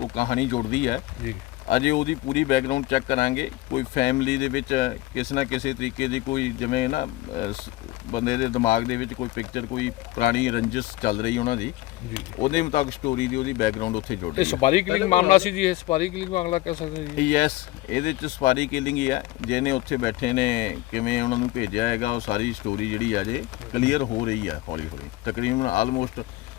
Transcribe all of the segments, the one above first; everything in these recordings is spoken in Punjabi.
ਉਹ ਕਹਾਣੀ ਜੁੜਦੀ ਹੈ। ਜੀ। ਅਜੇ ਉਹਦੀ ਪੂਰੀ ਬੈਕਗ੍ਰਾਉਂਡ ਚੈੱਕ ਕਰਾਂਗੇ। ਕੋਈ ਫੈਮਿਲੀ ਦੇ ਵਿੱਚ ਕਿਸੇ ਨਾ ਕਿਸੇ ਤਰੀਕੇ ਦੀ ਕੋਈ ਜਿਵੇਂ ਨਾ ਬੰਦੇ ਦੇ ਦਿਮਾਗ ਦੇ ਵਿੱਚ ਕੋਈ ਪਿਕਚਰ ਕੋਈ ਪੁਰਾਣੀ ਰੰਜਿਸ਼ ਚੱਲ ਰਹੀ ਉਹਨਾਂ ਦੀ ਜੀ। ਉਹਦੇ ਮੁਤਾਬਕ ਸਟੋਰੀ ਦੀ ਉਹਦੀ ਬੈਕਗ੍ਰਾਉਂਡ ਉੱਥੇ ਜੁੜ ਰਹੀ ਹੈ। ਸਪਾਰੀ ਕਿਲਿੰਗ ਮਾਮਲਾ ਸੀ ਜੀ ਇਹ ਸਪਾਰੀ ਕਿਲਿੰਗ ਮਾਮਲਾ ਕਹਿ ਸਕਦੇ ਜੀ। ਯੈਸ ਇਹਦੇ ਚ ਸਵਾਰੀ ਕਿਲਿੰਗ ਹੀ ਹੈ। ਜਿਹਨੇ ਉੱਥੇ ਬੈਠੇ ਨੇ ਕਿਵੇਂ ਉਹਨਾਂ ਨੂੰ ਭੇਜਿਆ ਹੈਗਾ ਉਹ ਸਾਰੀ ਸਟੋਰੀ ਜਿਹੜੀ ਆ ਜੇ ਕਲੀਅਰ ਹੋ ਰਹੀ ਹੈ ਹੌਲੀ ਹੌਲੀ ਤਕਰੀਬਨ ਆਲਮੋਸਟ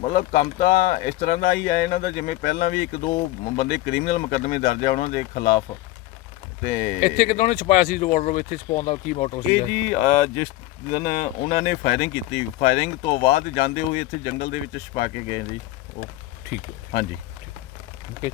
ਮਤਲਬ ਕੰਮ ਤਾਂ ਇਸ ਤਰ੍ਹਾਂ ਦਾ ਹੀ ਹੈ ਇਹਨਾਂ ਦਾ ਜਿਵੇਂ ਪਹਿਲਾਂ ਵੀ ਇੱਕ ਦੋ ਬੰਦੇ ਕ੍ਰਿਮੀਨਲ ਮੁਕੱਦਮੇ ਦਰਜ ਆ ਉਹਨਾਂ ਦੇ ਖਿਲਾਫ ਤੇ ਇੱਥੇ ਕਿਦਾਂ ਉਹਨੇ ਛਪਾਇਆ ਸੀ ਰਿਵਾਲਵਰ ਇੱਥੇ ਛਪਾਉਣ ਦਾ ਕੀ ਮੋਟਿਵ ਸੀ ਇਹ ਜੀ ਜਿਸ ਦਿਨ ਉਹਨਾਂ ਨੇ ਫਾਇਰਿੰਗ ਕੀਤੀ ਫਾਇਰਿੰਗ ਤੋਂ ਬਾਅਦ ਜਾਂਦੇ ਹੋਏ ਇੱਥੇ ਜੰਗਲ ਦੇ ਵਿੱਚ ਛਪਾ ਕੇ ਗਏ ਜੀ ਉਹ। ਠੀਕ ਹੈ। ਹਾਂਜੀ। ਓਕੇ